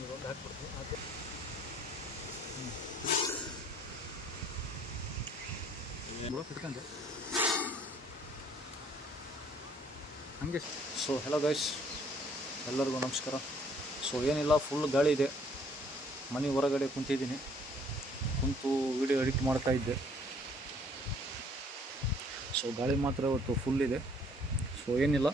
ಒಂದು ಹಾಕ್ಬಿಡ್ತೀನಿ ಇಟ್ಕೊಂಡೆ ಹಂಗೆ. ಸೊ ಹೆಲೋ ಗೈಸ್, ಎಲ್ಲರಿಗೂ ನಮಸ್ಕಾರ. ಸೊ ಏನಿಲ್ಲ, ಫುಲ್ ಗಾಳಿ ಇದೆ. ಮನೆ ಹೊರಗಡೆ ಕುಂತಿದ್ದೀನಿ, ಕುಂತು ವಿಡಿಯೋ ಎಡಿಟ್ ಮಾಡ್ತಾಯಿದ್ದೆ. ಸೊ ಗಾಳಿ ಮಾತ್ರ ಇವತ್ತು ಫುಲ್ ಇದೆ. ಸೊ ಏನಿಲ್ಲ,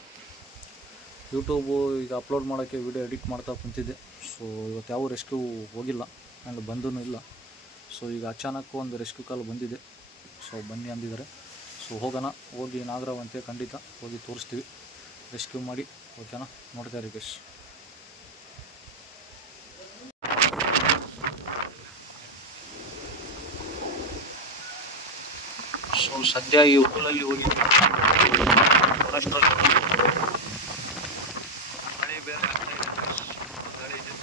ಯೂಟ್ಯೂಬು ಈಗ ಅಪ್ಲೋಡ್ ಮಾಡೋಕ್ಕೆ ವಿಡಿಯೋ ಎಡಿಟ್ ಮಾಡ್ತಾ ಕುಂತಿದ್ದೆ. ಸೊ ಇವತ್ತು ಯಾವ ರೆಸ್ಕ್ಯೂ ಹೋಗಿಲ್ಲ ಆ್ಯಂಡ್ ಬಂದೂ ಇಲ್ಲ. ಸೊ ಈಗ ಅಚಾನಕ್ ಒಂದು ರೆಸ್ಕ್ಯೂ ಕಾಲ್ ಬಂದಿದೆ. ಸೊ ಬನ್ನಿ ಅಂದಿದ್ದಾರೆ. ಸೊ ಹೋಗೋಣ, ಹೋಗಿ ನಾಗರಾವಂತೆ ಖಂಡಿತ ಹೋಗಿ ತೋರಿಸ್ತೀವಿ, ರೆಸ್ಕ್ಯೂ ಮಾಡಿ. ಓಕೆನಾ, ನೋಡ್ತಾ ಇರಿ ಗೈಸ್. ಸೊ ಸದ್ಯ ಈ ಊರಲ್ಲಿ ಹೋಗಿ ಮಳೆ ಬೇರೆ ಆಗ್ತಾ ಇದೆ, ಗಾಳಿ ಇದೆ.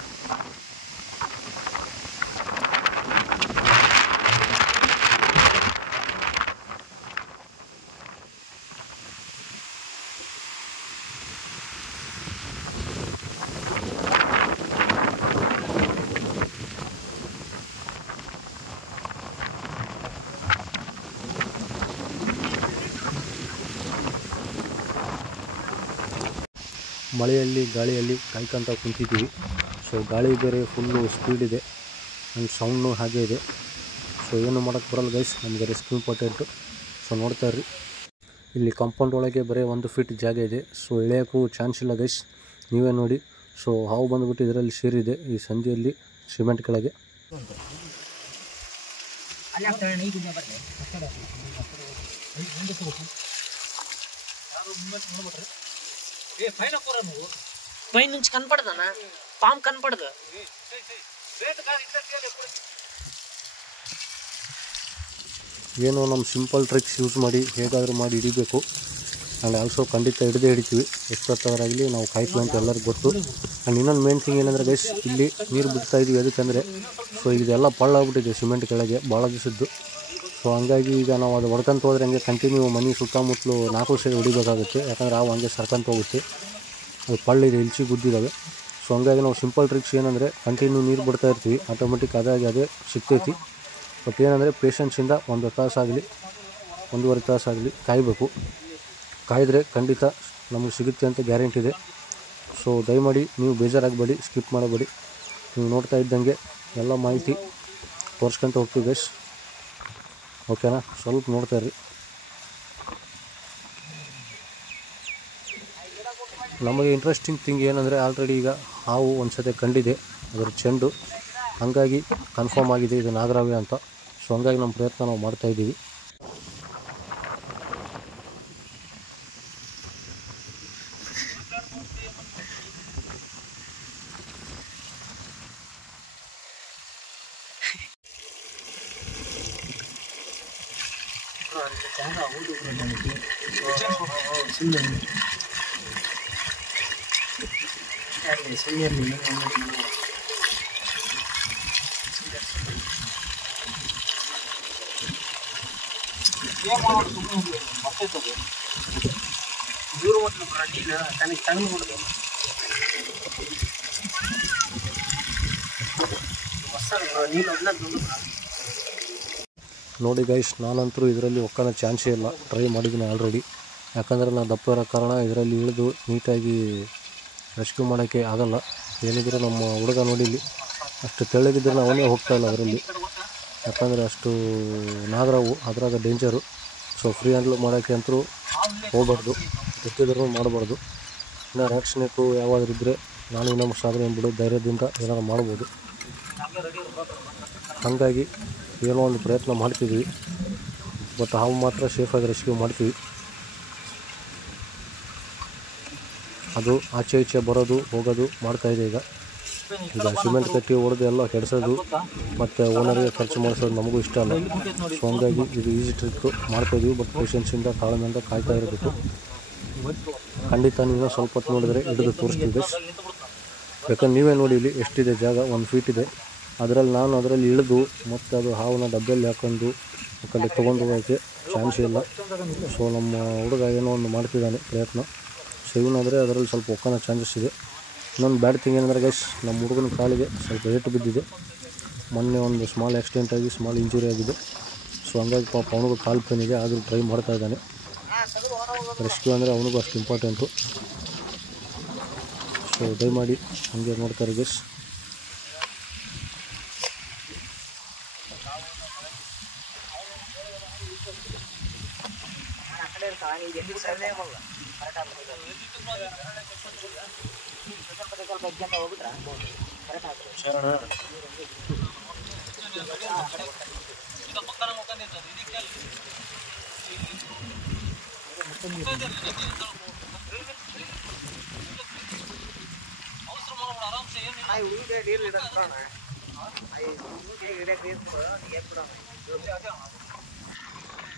ಮಳೆಯಲ್ಲಿ ಗಾಳಿಯಲ್ಲಿ ಕಾಯ್ಕೊಂತ ಕುಂತಿದ್ದೀವಿ. ಸೊ ಗಾಳಿ ಬೇರೆ ಫುಲ್ಲು ಸ್ಪೀಡ್ ಇದೆ ಆ್ಯಂಡ್ ಸೌಂಡ್ನು ಹಾಗೆ ಇದೆ. ಸೊ ಏನು ಮಾಡೋಕ್ಕೆ ಬರಲ್ಲ ಗೈಸ್, ನಮಗೆ ರೆಸ್ಕ್ಯೂ ಇಂಪಾರ್ಟೆಂಟು. ಸೊ ನೋಡ್ತಾ ಇರ್ರಿ, ಇಲ್ಲಿ ಕಾಂಪೌಂಡ್ ಒಳಗೆ ಬರೀ 1 ಫೀಟ್ ಜಾಗ ಇದೆ. ಸೊ ಇಳಿಯೋಕ್ಕೂ ಚಾನ್ಸ್ ಇಲ್ಲ ಗೈಸ್, ನೀವೇ ನೋಡಿ. ಸೊ ಹಾವು ಬಂದುಬಿಟ್ಟು ಇದರಲ್ಲಿ ಸೇರಿದೆ ಈ ಸಂಧಿಯಲ್ಲಿ ಸಿಮೆಂಟ್ ಕೆಳಗೆ. పై నుంచి కనపడదనా, పాము కనపడదు. ಏನೋ ನಮ್ಮ ಸಿಂಪಲ್ ಟ್ರಿಕ್ಸ್ ಯೂಸ್ ಮಾಡಿ ಹೇಗಾದರೂ ಮಾಡಿ ಹಿಡಿಬೇಕು. ಆ್ಯಂಡ್ ಆಲ್ಸೋ ಖಂಡಿತ ಹಿಡಿತೀವಿ, ಎಷ್ಟೊತ್ತಾಗಲಿ ನಾವು ಕಾಯ್ತೀವಿ ಅಂತ ಎಲ್ಲರಿಗೂ ಗೊತ್ತು. ಆ್ಯಂಡ್ ಇನ್ನೊಂದು ಮೇನ್ ಥಿಂಗ್ ಏನಂದರೆ ಗೈಸ್, ಇಲ್ಲಿ ನೀರು ಬಿಡ್ತಾ ಇದ್ದೀವಿ ಅದಕ್ಕಂದರೆ ಸೊ ಇದೆಲ್ಲ ಪಳ್ಳಾಗ್ಬಿಟ್ಟಿದೆ ಸಿಮೆಂಟ್ ಕೆಳಗೆ ಭಾಳ ದಿವಸದ್ದು. ಸೊ ಹಂಗಾಗಿ ಈಗ ನಾವು ಅದು ಹೊಡ್ಕೊಂತ ಹೋದ್ರೆ ಹಂಗೆ ಕಂಟಿನ್ಯೂ ಮನೆ ಸುತ್ತಮುತ್ತಲು 4 ಸೈಡ್ ಹೊಡಿಬೇಕಾಗುತ್ತೆ, ಯಾಕಂದರೆ ಅವು ಹಂಗೆ ಸರ್ಕಂತ ಹೋಗುತ್ತೆ. ಅದು ಪಳ್ಳಿದೆ, ಇಲ್ಚಿ ಗುದ್ದಿದ್ದಾವೆ. ಸೊ ಹಂಗಾಗಿ ನಾವು ಸಿಂಪಲ್ ಟ್ರಿಕ್ಸ್ ಏನಂದರೆ ಕಂಟಿನ್ಯೂ ನೀರು ಬಿಡ್ತಾ ಇರ್ತೀವಿ, ಆಟೋಮೆಟಿಕ್ ಅದಾಗಿ ಅದೇ ಸಿಗ್ತೈತಿ. ಬಟ್ ಏನಂದರೆ ಪೇಷನ್ಸಿಂದ 1 ತಾಸಾಗಲಿ 1.5 ತಾಸಾಗಲಿ ಕಾಯಬೇಕು. ಕಾಯಿದ್ರೆ ಖಂಡಿತ ನಮಗೆ ಸಿಗುತ್ತೆ ಅಂತ ಗ್ಯಾರಂಟಿ ಇದೆ. ಸೊ ದಯಮಾಡಿ ನೀವು ಬೇಜಾರಾಗಬೇಡಿ, ಸ್ಕಿಪ್ ಮಾಡಬೇಡಿ. ನೀವು ನೋಡ್ತಾ ಇದ್ದಂಗೆ ಎಲ್ಲ ಮಾಹಿತಿ ತೋರಿಸ್ಕೊಂತ ಹೋಗ್ತೀವಿ ಗೈಸ್. ಓಕೆನಾ, ಸ್ವಲ್ಪ ನೋಡ್ತಾ ಇರ್ರಿ. ನಮಗೆ ಇಂಟ್ರೆಸ್ಟಿಂಗ್ ಥಿಂಗ್ ಏನಂದರೆ ಆಲ್ರೆಡಿ ಈಗ ಹಾವು ಒಂದು ಸತಿ ಕಂಡಿದೆ, ಅದರ ಚೆಂಡು. ಹಾಗಾಗಿ ಕನ್ಫರ್ಮ್ ಆಗಿದೆ ಇದು ನಾಗರಾವಿ ಅಂತ. ಸೊ ಹಂಗಾಗಿ ನಮ್ಮ ಪ್ರಯತ್ನ ನಾವು ಮಾಡ್ತಾಯಿದ್ದೀವಿ. ನೋಡಿ ಗೈಸ್, ನಾನಂತರೂ ಇದರಲ್ಲಿ ಒಕ್ಕನ ಚಾನ್ಸೇ ಇಲ್ಲ. ಟ್ರೈ ಮಾಡಿದ್ದೀನಿ ಆಲ್ರೆಡಿ, ಯಾಕಂದರೆ ನಾನು ದಪ್ಪ ಇರೋ ಕಾರಣ ಇದರಲ್ಲಿ ಇಳಿದು ನೀಟಾಗಿ ರೆಸ್ಕ್ಯೂ ಮಾಡೋಕ್ಕೆ ಆಗಲ್ಲ. ಏನಿದ್ರು ನಮ್ಮ ಹುಡುಗ ನೋಡಿಲಿ ಅಷ್ಟು ತೆಳ್ಳಗಿದ್ರೆ ಅವನೇ ಹೋಗ್ತಾಯಿಲ್ಲ ಅದರಲ್ಲಿ, ಯಾಕಂದರೆ ಅಷ್ಟು ನಾಗರಾವು ಅದ್ರಾಗ ಡೇಂಜರು. ಸೊ ಫ್ರೀ ಹ್ಯಾಂಡ್ಲ್ ಮಾಡೋಕ್ಕೆ ಅಂತೂ ಹೋಗ್ಬಾರ್ದು, ಗೊತ್ತಿದ್ರೂ ಮಾಡಬಾರ್ದು. ಇನ್ನು ರ್ಯಾಟ್ ಸ್ನೇಕು ಯಾವಾದರೂ ಇದ್ದರೆ ನಾನು ಇನ್ನೊಂದು ಸಾಧನೆ ಬಿಡು ಧೈರ್ಯದಿಂದ ಏನಾದ್ರು ಮಾಡ್ಬೋದು. ಹಾಗಾಗಿ ಏನೋ ಒಂದು ಪ್ರಯತ್ನ ಮಾಡ್ತಿದ್ವಿ, ಬಟ್ ಹಾವು ಮಾತ್ರ ಸೇಫಾಗಿ ರೆಸ್ಕ್ಯೂ ಮಾಡ್ತೀವಿ. ಅದು ಆಚೆ ಈಚೆ ಬರೋದು ಹೋಗೋದು ಮಾಡ್ತಾಯಿದೆ. ಈಗ ಸಿಮೆಂಟ್ ಕಟ್ಟಿ ಹೊಡೆದು ಎಲ್ಲ ಕೆಡಿಸೋದು ಮತ್ತು ಓನರ್ಗೆ ಖರ್ಚು ಮಾಡಿಸೋದು ನಮಗೂ ಇಷ್ಟ ಅಲ್ಲ. ಸೊ ಹಂಗಾಗಿ ಇದು ಈಸಿ ಟ್ರಿಕ್ಕು ಮಾಡ್ತಾಯಿದ್ದೀವಿ, ಬಟ್ ಪೇಷನ್ಸಿಂದ ತಾಳ್ಮೆಯಿಂದ ಕಾಯ್ತಾ ಇರಬೇಕು. ಖಂಡಿತ ನೀವು ಸ್ವಲ್ಪ ಹೊತ್ತು ನೋಡಿದರೆ ಹಿಡಿದು ತೋರಿಸ್ತಿದ್ದೆ. ಯಾಕಂದ್ರೆ ನೀವೇ ನೋಡಿ ಇಲ್ಲಿ ಎಷ್ಟಿದೆ ಜಾಗ, 1 ಫೀಟ್ ಇದೆ. ಅದರಲ್ಲಿ ಇಳಿದು ಮತ್ತು ಅದು ಹಾವನ್ನ ಡಬ್ಬೆಯಲ್ಲಿ ಹಾಕೊಂಡು ಕಡೆ ತೊಗೊಂಡು ಹೋಗೋಕ್ಕೆ ಚಾನ್ಸ್ ಇಲ್ಲ. ಸೊ ನಮ್ಮ ಹುಡುಗ ಏನೋ ಒಂದು ಮಾಡ್ತಿದ್ದಾನೆ ಪ್ರಯತ್ನ. ಸೊ ಇವನಾದರೆ ಅದರಲ್ಲಿ ಸ್ವಲ್ಪ ಒಕ್ಕನ ಚಾನ್ಸಸ್ ಇದೆ. ಇನ್ನೊಂದು ಬ್ಯಾಡ್ ಥಿಂಗ್ ಏನಂದರೆ ಗೈಸ್, ನಮ್ಮ ಹುಡುಗನ ಕಾಲಿಗೆ ಸ್ವಲ್ಪ ಏಟು ಬಿದ್ದಿದೆ. ಮೊನ್ನೆ ಒಂದು ಸ್ಮಾಲ್ ಆಕ್ಸಿಡೆಂಟ್ ಆಗಿ ಸ್ಮಾಲ್ ಇಂಜುರಿ ಆಗಿದೆ. ಸೊ ಹಂಗಾಗಿ ಪಾಪ ಅವನಿಗೂ ಕಾಲು ಪೇನ್ ಇದೆ, ಆದರೂ ಟ್ರೈ ಮಾಡ್ತಾ ಇದ್ದಾನೆ. ರೆಸ್ಕ್ಯೂ ಅಂದರೆ ಅವನಿಗೂ ಅಷ್ಟು ಇಂಪಾರ್ಟೆಂಟು. ಸೊ ದಯಮಾಡಿ ಹಂಗೆ ನೋಡ್ತಾರೆ ಗೈಸ್.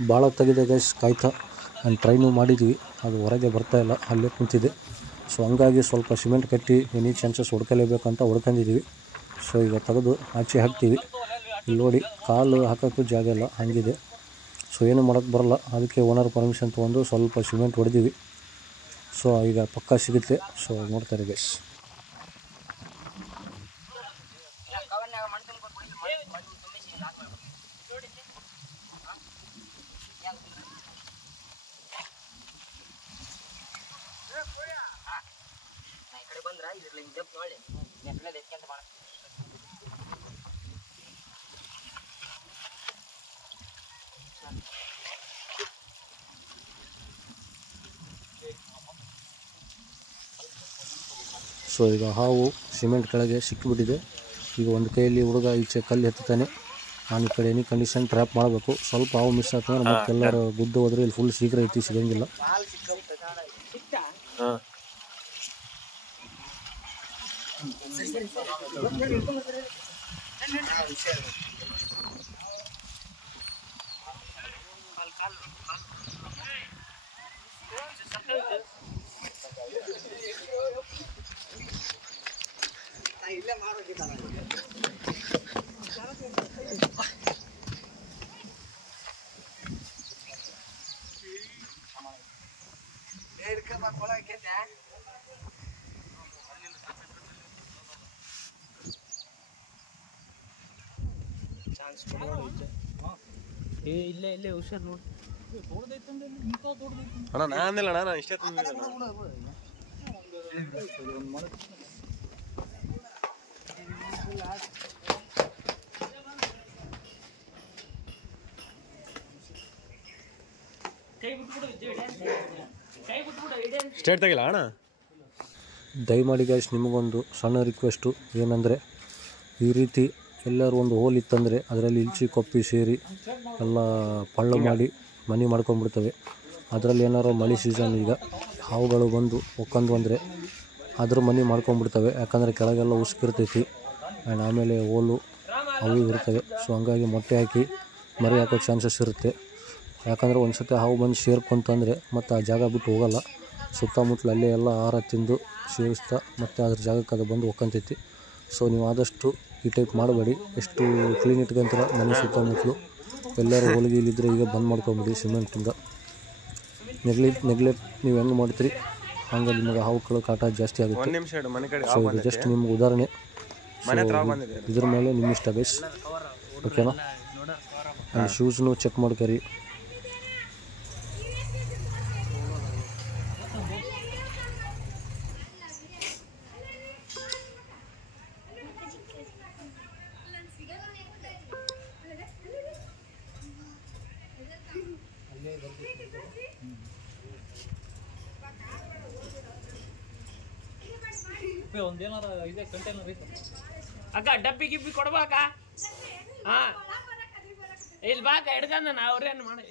ಭಾಳ ಹೊತ್ತಾಗಿದೆ ಗೈಸ್ ಕಾಯ್ತಾ. ನಾನು ಟ್ರೈನು ಮಾಡಿದ್ವಿ, ಅದು ಹೊರಗೆ ಬರ್ತಾಯಿಲ್ಲ, ಅಲ್ಲೇ ಕುಂತಿದೆ. ಸೊ ಹಂಗಾಗಿ ಸ್ವಲ್ಪ ಸಿಮೆಂಟ್ ಕಟ್ಟಿ ಎನಿ ಚಾನ್ಸಸ್ ಹೊಡ್ಕಲೇಬೇಕಂತ ಹೊಡ್ಕೊಂಡಿದ್ದೀವಿ. ಸೊ ಈಗ ತೆಗೆದು ಆಚೆ ಹಾಕ್ತೀವಿ. ಇಲ್ಲಿ ನೋಡಿ, ಕಾಲು ಹಾಕೋಕ್ಕೂ ಜಾಗ ಇಲ್ಲ, ಹಂಗಿದೆ. ಸೊ ಏನು ಮಾಡೋಕ್ಕೆ ಬರೋಲ್ಲ, ಅದಕ್ಕೆ ಓನರ್ ಪರ್ಮಿಷನ್ ತೊಗೊಂಡು ಸ್ವಲ್ಪ ಸಿಮೆಂಟ್ ಹೊಡೆದೀವಿ. ಸೊ ಈಗ ಪಕ್ಕ ಸಿಗುತ್ತೆ. ಸೊ ನೋಡ್ತಾರೆ ಗೈಸ್. ಸೊ ಈಗ ಹಾವು ಸಿಮೆಂಟ್ ಕೆಳಗೆ ಸಿಕ್ಕಿಬಿಟ್ಟಿದೆ. ಈಗ ಒಂದು ಕೈಯಲ್ಲಿ ಹುಡುಗ ಈಚೆ ಕಲ್ಲು ಎತ್ತಾನೆ, ನಾನು ಈ ಕಡೆ ಎನಿ ಕಂಡೀಷನ್ ಟ್ರ್ಯಾಪ್ ಮಾಡಬೇಕು. ಸ್ವಲ್ಪ ಹಾವು ಮಿಸ್ ಆಗ್ತಂದ್ರೆ ಮತ್ತೆಲ್ಲರೂ ಗುದ್ದು ಹೋದ್ರೆ ಇಲ್ಲಿ ಫುಲ್ ಶೀಘ್ರ ಐತಿ, ಸಿಗಂಗಿಲ್ಲ. ಇಲ್ಲೇ ಹುಷಾರ್ ನೋಡಿ. ಅಣ್ಣ ನಾನಿಲ್ಲ ಅಣ್ಣ, ನಾನು ಇಷ್ಟೇ ತಂದಿಲ್ಲ. ಸ್ಟೇಟ್ ತೆಗಿಲ್ಲ ಅಣ್ಣ. ದಯಮಾಡಿ ಗೈಸ್, ನಿಮಗೊಂದು ಸಣ್ಣ ರಿಕ್ವೆಸ್ಟು ಏನಂದರೆ, ಈ ರೀತಿ ಎಲ್ಲರೂ ಒಂದು ಹೋಲ್ ಇತ್ತಂದರೆ ಅದರಲ್ಲಿ ಇಲ್ಚಿ ಕೊಪ್ಪಿ ಸೇರಿ ಎಲ್ಲ ಪಳ್ಳು ಮಾಡಿ ಮನೆ ಮಾಡ್ಕೊಂಡ್ಬಿಡ್ತವೆ. ಅದರಲ್ಲಿ ಏನಾರು ಮಳೆ ಸೀಸನ್, ಈಗ ಹಾವುಗಳು ಬಂದು ಒಕ್ಕಂದು ಅಂದರೆ ಅದ್ರ ಮನೆ ಮಾಡ್ಕೊಂಡ್ಬಿಡ್ತವೆ. ಯಾಕಂದರೆ ಕೆಳಗೆಲ್ಲ ಉಸ್ಕಿರ್ತೈತಿ ಆ್ಯಂಡ್ ಆಮೇಲೆ ಹೋಲು ಅವು ಇರ್ತವೆ. ಸೊ ಹಂಗಾಗಿ ಮೊಟ್ಟೆ ಹಾಕಿ ಮರಿ ಹಾಕೋ ಚಾನ್ಸಸ್ ಇರುತ್ತೆ. ಯಾಕಂದರೆ ಒಂದು ಸತಿ ಹಾವು ಬಂದು ಸೇರ್ಕೊಂತಂದರೆ ಮತ್ತು ಆ ಜಾಗ ಬಿಟ್ಟು ಹೋಗಲ್ಲ. ಸುತ್ತಮುತ್ತಲು ಅಲ್ಲೇ ಎಲ್ಲ ಆಹಾರ ತಿಂದು ಸೇವಿಸ್ತಾ ಮತ್ತು ಅದ್ರ ಜಾಗಕ್ಕೆ ಅದು ಬಂದು ಒಕ್ಕಂತೈತಿ. ಸೊ ನೀವು ಆದಷ್ಟು ಈ ಟೈಪ್ ಮಾಡಬೇಡಿ. ಎಷ್ಟು ಕ್ಲೀನ್ ಇಟ್ಕೊಂತೀರ ಮನೆ ಸುತ್ತಮುತ್ತಲು. ಎಲ್ಲರೂ ಹೋಳಿಗೆ ಇಲ್ಲಿದ್ದರೆ ಈಗ ಬಂದ್ ಮಾಡ್ಕೊಂಬಿಡಿ ಸಿಮೆಂಟಿಂದ. ನೆಗ್ಲೆಕ್ಟ್ ನೀವು ಹೆಂಗೆ ಮಾಡ್ತೀರಿ ಹಂಗೆ ನಿಮಗೆ ಹಾವುಗಳು ಕಾಟ ಜಾಸ್ತಿ ಆಗುತ್ತೆ. ಸೊ ಇದು ಜಸ್ಟ್ ನಿಮ್ಗೆ ಉದಾಹರಣೆ. ಇದ್ರ ಮೇಲೆ ನಿಮ್ಮ ಇಷ್ಟ ಗೈಸ್, ಓಕೆನಾ? ಆ್ಯಂಡ್ ಶೂಸ್ನು ಚೆಕ್ ಮಾಡ್ಕರಿ. ಅಕ್ಕ ಡಬ್ಬಿ ಗಿಬ್ಬಿ ಕೊಡ್ಬಾಕ. ಹಾ ಇಲ್ಲಿ ಬಾಕ ಹಿಡ್ಕಂದ ನಾ ಅವ್ರೇನು ಮಾಡಿ.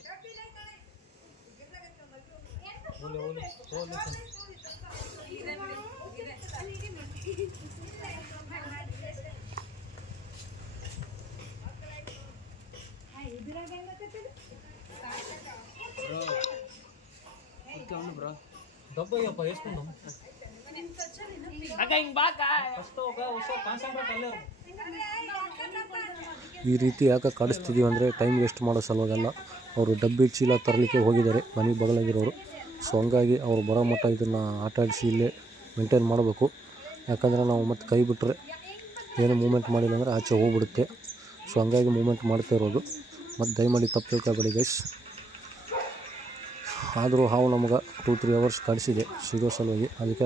ಈ ರೀತಿ ಯಾಕೆ ಕಾಡಿಸ್ತಿದ್ದೀವಿ ಅಂದರೆ ಟೈಮ್ ವೇಸ್ಟ್ ಮಾಡೋ ಸಲುವಾಗಲ್ಲ. ಅವರು ಡಬ್ಬಿ ಚೀಲ ತರಲಿಕ್ಕೆ ಹೋಗಿದ್ದಾರೆ ಮನೆ ಬಗಲಾಗಿರೋರು. ಸೊ ಹಂಗಾಗಿ ಅವ್ರು ಬರೋ ಮಟ್ಟ ಇದನ್ನು ಆಟ ಆಡಿಸಿ ಇಲ್ಲೇ ಮೇಂಟೈನ್ ಮಾಡಬೇಕು. ಯಾಕಂದರೆ ನಾವು ಮತ್ತೆ ಕೈ ಬಿಟ್ಟರೆ ಏನು ಮೂಮೆಂಟ್ ಮಾಡಿಲ್ಲ ಅಂದರೆ ಆಚೆ ಹೋಗ್ಬಿಡುತ್ತೆ. ಸೊ ಹಂಗಾಗಿ ಮೂಮೆಂಟ್ ಮಾಡ್ತಾ ಇರೋದು. ಮತ್ತು ದಯಮಾಡಿ ತಪ್ಪು ತಿಳ್ಕೊಬೇಡಿ ಗೈಸ್. ಆದರೂ ಹಾವು ನಮಗೆ 2-3 ಅವರ್ಸ್ ಕಾಡಿಸಿದೆ ಸಿಗೋ ಸಲುವಾಗಿ. ಅದಕ್ಕೆ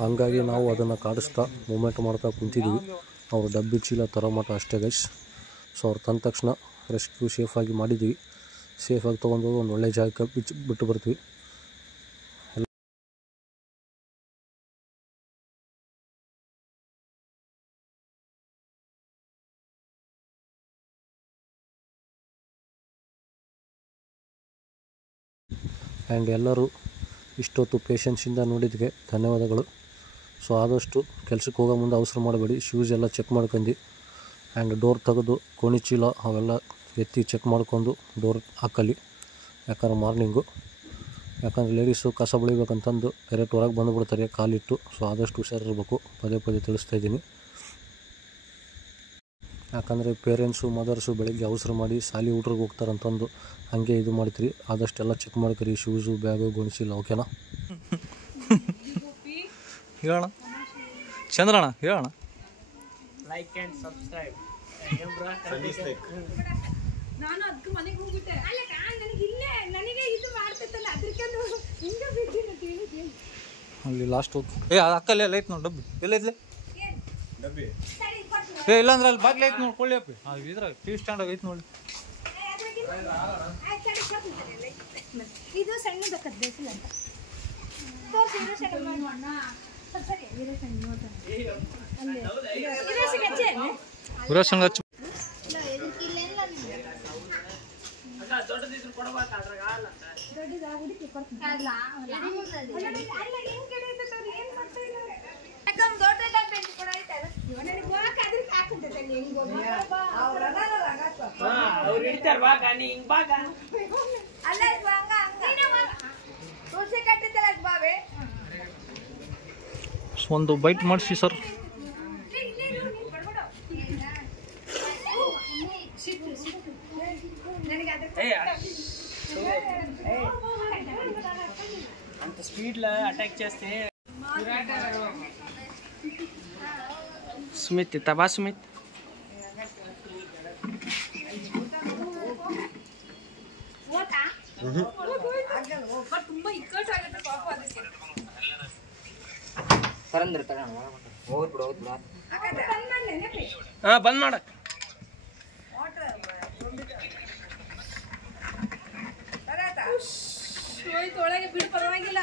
ಹಂಗಾಗಿ ನಾವು ಅದನ್ನು ಕಾಡಿಸ್ತಾ ಮೂಮೆಂಟ್ ಮಾಡ್ತಾ ಕುಂತಿದ್ದೀವಿ. ಅವರು ಡಬ್ಬಿ ಚೀಲ ತರೋ ಮಟ್ಟ ಅಷ್ಟೇ ಗೈಸ್. ಸೊ ಅವ್ರು ತಂದ ತಕ್ಷಣ ರೆಸ್ಕ್ಯೂ ಸೇಫಾಗಿ ಮಾಡಿದ್ದೀವಿ. ಸೇಫಾಗಿ ತೊಗೊಂಡೋಗಿ ಒಂದು ಒಳ್ಳೆ ಜಾಗಕ್ಕೆ ಬಿಟ್ಟು ಬರ್ತೀವಿ. ಆ್ಯಂಡ್ ಎಲ್ಲರೂ ಇಷ್ಟೊತ್ತು ಪೇಷನ್ಸಿಂದ ನೋಡಿದ್ದಕ್ಕೆ ಧನ್ಯವಾದಗಳು. ಸೊ ಆದಷ್ಟು ಕೆಲಸಕ್ಕೆ ಹೋಗೋ ಮುಂದೆ ಅವಸರ ಮಾಡಬೇಡಿ. ಶೂಸ್ ಎಲ್ಲ ಚೆಕ್ ಮಾಡ್ಕೊಂಡು ಆ್ಯಂಡ್ ಡೋರ್ ತೆಗೆದು ಕೋಣಿ ಚೀಲ ಅವೆಲ್ಲ ಎತ್ತಿ ಚೆಕ್ ಮಾಡ್ಕೊಂಡು ಡೋರ್ ಹಾಕಲಿ. ಯಾಕಂದ್ರೆ ಮಾರ್ನಿಂಗು, ಯಾಕಂದರೆ ಲೇಡೀಸು ಕಸ ಬೆಳಿಬೇಕಂತಂದು ಡೈರೆಕ್ಟ್ ಹೊರಗೆ ಬಂದುಬಿಡ್ತಾರೆ ಕಾಲಿಟ್ಟು. ಸೊ ಆದಷ್ಟು ಹುಷಾರಿರಬೇಕು. ಪದೇ ಪದೇ ತಿಳಿಸ್ತಾ ಇದ್ದೀನಿ. ಯಾಕಂದರೆ ಪೇರೆಂಟ್ಸು ಮದರ್ಸು ಬೆಳಗ್ಗೆ ಅವಸರ ಮಾಡಿ ಶಾಲೆ ಊಟ್ರಿಗೆ ಹೋಗ್ತಾರಂತಂದು ಹಾಗೆ ಇದು ಮಾಡ್ತೀರಿ. ಆದಷ್ಟೆಲ್ಲ ಚೆಕ್ ಮಾಡ್ತೀರಿ ಶೂಸು, ಬ್ಯಾಗು, ಗೊಣಸಿಲ್ಲ. ಓಕೆನಾ? ಹೇಳೋಣ ಚಂದ್ರಣ್ಣ, ಹೇಳೋಣ. Like and subscribe. ನಾನು ಅದಕ್ಕೆ ಮನೆಗೆ ಹೋಗ್ಬಿಟ್ಟೆ. ಅಲ್ಲ ನನಗೆ ಇಲ್ಲೇ ನನಗೆ ಇದು ಮಾಡ್ತೈತಲ್ಲ ಅದಕ್ಕೆ ಹಿಂಗೆ ಬಿದ್ದೀನಿ. ಅಲ್ಲಿ ಲಾಸ್ಟ್ ಹೋಗಿ ಅಕ್ಕಲ್ಲಿ ಎಲ್ಲ ಐತೆ ನೋಡಿ ಡಬ್ಬಿ. ಎಲ್ಲೈತ್ಲೆ ಡಬ್ಬಿ? ಇಲ್ಲ ಅಂದ್ರೆ ಅಲ್ಲಿ ಬಾಗ್ಲಿ ಐತೆ ನೋಡಿ. ಕೊಳ್ಳಿ ಅಪ್ಪಿ ಇದ್ರಾಗ ಟಿ ಸ್ಟ್ಯಾಂಡಾಗ ಐತೆ ನೋಡಿ. ಇದು ಸಣ್ಣದ ಕದ್ದಿಲ್ಲ ಅಂತ ತೋರಿಸಿ. ಇದು ಸಣ್ಣ ಮಾಡೋಣ. ಸರಿ ಇದು ಸಣ್ಣ ನೋಡ್ತಾನೆ. ವಿರಾಸಂಗ ಹಚ್ಚು. ದೊಡ್ಡದಿದ್ರು ಕೊಡಬೇಕು. ಅದ್ರಾಗ ಹಾಲು ದೊಡ್ಡದ ಹುಡುಕಿ ಕೊಡ್ತೀನಿ. ಅಲ್ಲ ಏನು ಕಡೆ ಇರ್ತದೆ ಏನು ಮಾಡ್ತಾ ಇದ್ದಾರೆ. ದೊಡ್ಡ ಡಬ್ಬೆ ಕೂಡ ಐತಲ್ಲ ನನಗೆ ಹೋಗಕ್ಕೆ ಅದಕ್ಕೆ ಹಾಕಿದ್ದೆ ಹೆಂಗೆ ಅವ್ರು ಹಿಡಿತಾರೆ. ಬಾಗ ನೀ ಹಿಂಗೆ ಬಾಗ. ಅಲ್ಲ ತುಳಸಿ ಕಟ್ಟಿದ್ದಲ್ಲ ಬಾವೆ. ಒಂದು ಬೈಟ್ ಮಾಡಿಸಿ ಸರ್. అంత స్పీడ్లో అటాక్ చేస్తే ಸ್ಮಿತ್ ತಬಾ ಸ್ಮಿತ್ ತುಂಬಾ ಇಕ್ಕಟ್ಟು ಆಗುತ್ತೆ ಪಾಪ ಅದಕ್ಕೆ. ಬಂದ್ ಮಾಡ. ಒಳಗೆ ಬಿಡು ಪರವಾಗಿಲ್ಲ.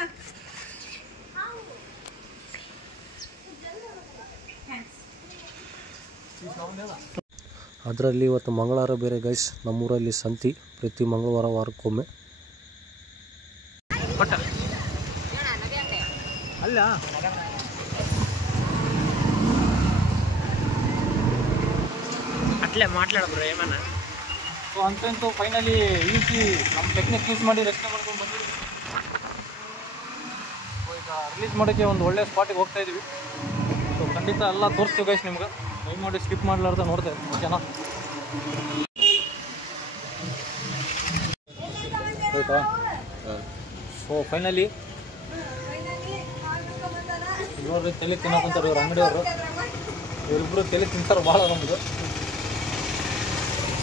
ಅದರಲ್ಲಿ ಇವತ್ತು ಮಂಗಳವಾರ ಬೇರೆ ಗೈಸ್. ನಮ್ಮೂರಲ್ಲಿ ಸಂತಿ ಪ್ರತಿ ಮಂಗಳವಾರ ವಾರಕ್ಕೊಮ್ಮೆ. ಅಲ್ಲ అట్లే మాట్లాడబ్రో ఏమన్నా. ಸೊ ಅಂತಂತೂ ಫೈನಲಿ ಈಸಿ ನಮ್ಮ ಟೆಕ್ನಿಕ್ ಯೂಸ್ ಮಾಡಿ ರೆಸ್ಕ್ಯೂ ಮಾಡ್ಕೊಂಡು ಬಂದಿದ್ದೀವಿ. ಈಗ ರಿಲೀಸ್ ಮಾಡೋಕ್ಕೆ ಒಂದು ಒಳ್ಳೆ ಸ್ಪಾಟಿಗೆ ಹೋಗ್ತಾ ಇದ್ದೀವಿ. ಸೊ ಖಂಡಿತ ಎಲ್ಲ ತೋರಿಸ್ತೀವಿ ಗೈಸ್ ನಿಮ್ಗೆ. ದಯಮಾಡಿ ಸ್ಕಿಪ್ ಮಾಡಲಾರ್ದ ನೋಡ್ತಾ ಇದ್ದೀವಿ. ಓಕೆನಾ? ಆಯ್ತಾ? ಸೊ ಫೈನಲಿ ಇವ್ರು ತಲೆ ತಿನ್ನೋಕಂತಾರೆ. ಇವ್ರು ಅಂಗಡಿಯವರು ಇವರಿಬ್ಬರು ತಲೆ ತಿಂತಾರೆ ಭಾಳ ನಮ್ಮದು.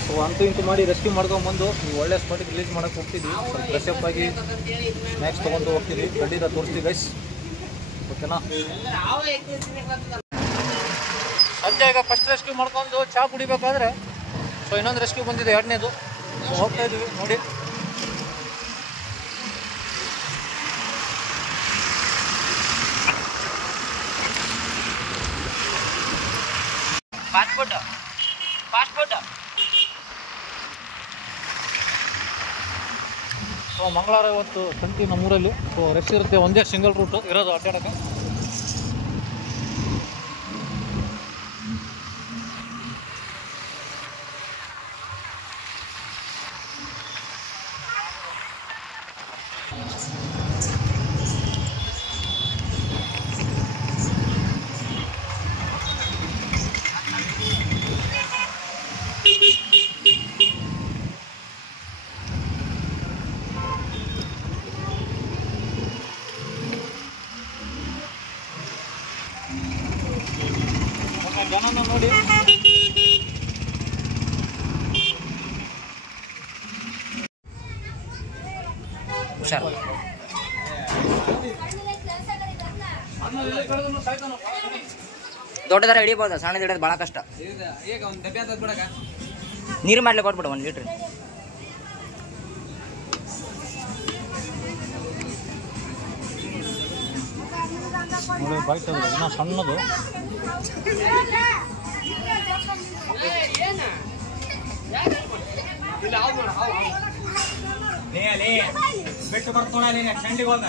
ಸೊ ಅಂತೂ ಇಂತೂ ಮಾಡಿ ರೆಸ್ಕ್ಯೂ ಮಾಡ್ಕೊಂಬಂದು ನೀವು ಒಳ್ಳೆ ಸ್ಪಾಟಿಗೆ ರಿಲೀಸ್ ಮಾಡೋಕ್ಕೆ ಹೋಗ್ತಿದ್ವಿ. ಸ್ವಲ್ಪ ಫ್ರೆಶಪ್ ಆಗಿ ಸ್ನ್ಯಾಕ್ಸ್ ತೊಗೊಂಡು ಹೋಗ್ತಿದ್ವಿ. ಖಂಡಿತ ತೋರಿಸ್ತೀವಿ ಗೈಸ್. ಓಕೆನಾ? ಸಂಜೆ ಈಗ ಫಸ್ಟ್ ರೆಸ್ಕ್ಯೂ ಮಾಡ್ಕೊಂಡು ಚಹಾ ಕುಡಿಬೇಕಾದ್ರೆ ಸೊ ಇನ್ನೊಂದು ರೆಸ್ಕ್ಯೂ ಬಂದಿದೆ, ಎರಡನೇದು. ಹೋಗ್ತಾ ಇದ್ದೀವಿ ನೋಡಿ. ಪಾಸ್ಪೋರ್ಟ್ ಸೊ ಮಂಗಳವಾರ ಇವತ್ತು ಸಂತಿ ನಮ್ಮೂರಲ್ಲಿ. ಸೊ ರೆಸ್ಟ್ ಇರುತ್ತೆ. ಒಂದೇ ಸಿಂಗಲ್ ರೂಟು ಇರೋದು ಅಡ್ಡಾಡೋಕ್ಕೆ. ಹುಷಾರು. ದೊಡ್ಡದಾರ ಹಿಡಿಬೋದು, ಸಣ್ಣದ ಹಿಡಿಯೋದು ಭಾಳ ಕಷ್ಟ. ನೀರು ಮಾಡ್ಲಿಕ್ಕೆ ಕೊಟ್ಬಿಡು 1 ಲೀಟ್ರ್. ನೋಡಿ ಬೈಟ್ ಅದು ಇನ್ನೂ ಸಣ್ಣದು. ಬೆಟ್ಟು ಬರ್ತಾಳ ಚಂಡಿಗೆ ಹೋದ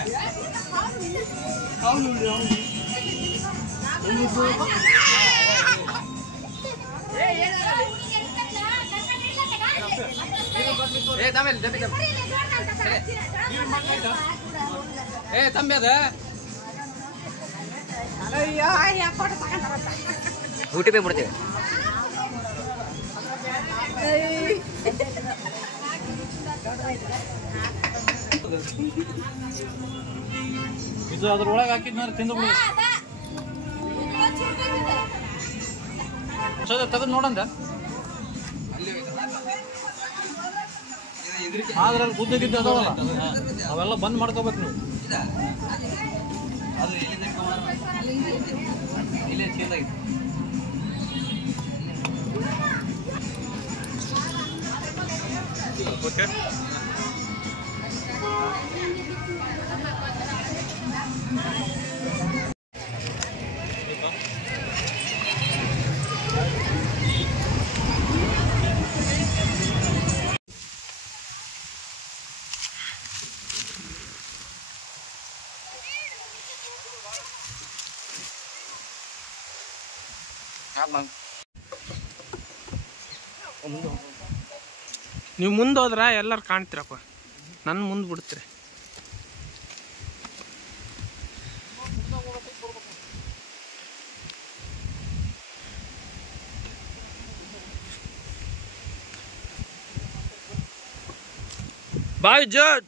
ತಂಬಿ ಅದ ಯೂಟ್ಯೂಬೇ ಬಿಡ್ತೀವಿ. ಇದು ಅದ್ರೊಳಗೆ ಹಾಕಿದ್ನಾರ ತಿಂದು ಬಿಡಿ. ತೆಗೆದು ನೋಡಂದ ಅದ್ರಲ್ಲಿ ಗುದ್ದಿಗಿದ್ದು ಅದಾವಲ್ಲ ಅವೆಲ್ಲ ಬಂದ್ ಮಾಡ್ಕೋಬೇಕು ನೀವು. ಓಕೆ ನೀವು ಮುಂದೆ ಹೋದ್ರ ಎಲ್ಲರೂ ಕಾಣ್ತೀರಪ್ಪ, ನನ್ನ ಮುಂದೆ ಬಿಡ್ತೀರಿ. ಬಾಯ್ ಜೋಡ್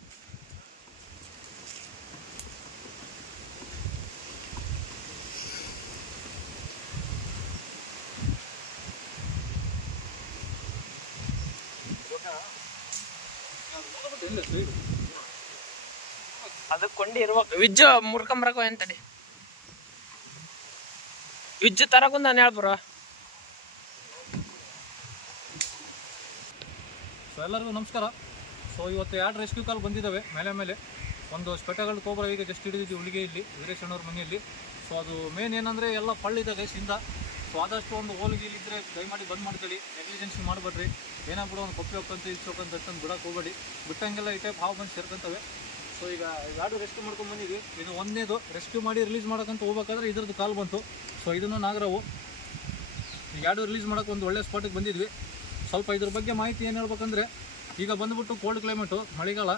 ಅದಕ್ಕೆ ಕೊಂಡಿ ಇರ್ಬೇಕು. ವಿಜ್ಜು ಮುರ್ಕೊಂಬರಕ ಎಂತಡಿ ವಿಜ್ಜು ತರಕೊಂಡ್ ನಾನು ಹೇಳ್ಬರ. ಸೊ ಎಲ್ಲರಿಗೂ ನಮಸ್ಕಾರ. ಸೊ ಇವತ್ತು 2 ರೆಸ್ಕ್ಯೂ ಕಾಲ್ ಬಂದಿದ್ದಾವೆ ಮೇಲೆ. ಒಂದು ಸ್ಪೆಟಗಳು ಕೋಬ್ರಾ ಈಗ ಜಸ್ಟ್ ಹಿಡಿದಿದ್ವಿ ಹುಲಿಗೆ ಇಲ್ಲಿ ವೀರೇಶಣ್ಣವ್ರ ಮನೆಯಲ್ಲಿ. ಸೊ ಅದು ಮೇನ್ ಏನಂದರೆ ಎಲ್ಲ ಪಳ್ಳಿದೆ ಗೈಸಿಂದ. ಸೊ ಆದಷ್ಟು ಒಂದು ಹೋಲಿಗೆ ಇದ್ದರೆ ದಯಮಾಡಿ ಬಂದ್ ಮಾಡ್ಕೊಳ್ಳಿ, ನೆಗ್ಲಿಜೆನ್ಸಿ ಮಾಡಬೇಡ್ರಿ. ಏನಾಗ್ಬಿಡೋ ಒಂದು ಕೊಪ್ಪಿ ಹೋಗ್ಕಂತ ಇಸ್ಕೋಕಂತ ಅಂತಂದು ಬಿಡಕ್ಕೆ ಹೋಗಬೇಡಿ. ಬಿಟ್ಟಂಗೆಲ್ಲ ಈ ಟೈಪ್ ಹಾವು ಬಂದು ಸೇರ್ಕೊಂತವೆ. ಸೊ ಈಗ 2 ರೆಸ್ಕ್ಯೂ ಮಾಡ್ಕೊಂಡು ಬಂದಿದ್ವಿ. ಇದು ಒಂದನೇದು ರೆಸ್ಕ್ಯೂ ಮಾಡಿ ರಿಲೀಸ್ ಮಾಡೋಕ್ಕಂತ ಹೋಗ್ಬೇಕಾದ್ರೆ ಇದ್ರದ್ದು ಕಾಲ್ ಬಂತು. ಸೊ ಇದನ್ನು ನಾಗರಾವು ಈಗ 2 ರಿಲೀಸ್ ಮಾಡೋಕ್ಕೆ ಒಂದು ಒಳ್ಳೆ ಸ್ಪಾಟಿಗೆ ಬಂದಿದ್ವಿ. ಸ್ವಲ್ಪ ಇದ್ರ ಬಗ್ಗೆ ಮಾಹಿತಿ ಏನು ಹೇಳ್ಬೇಕಂದ್ರೆ, ಈಗ ಬಂದುಬಿಟ್ಟು ಕೋಲ್ಡ್ ಕ್ಲೈಮೇಟು, ಮಳೆಗಾಲ.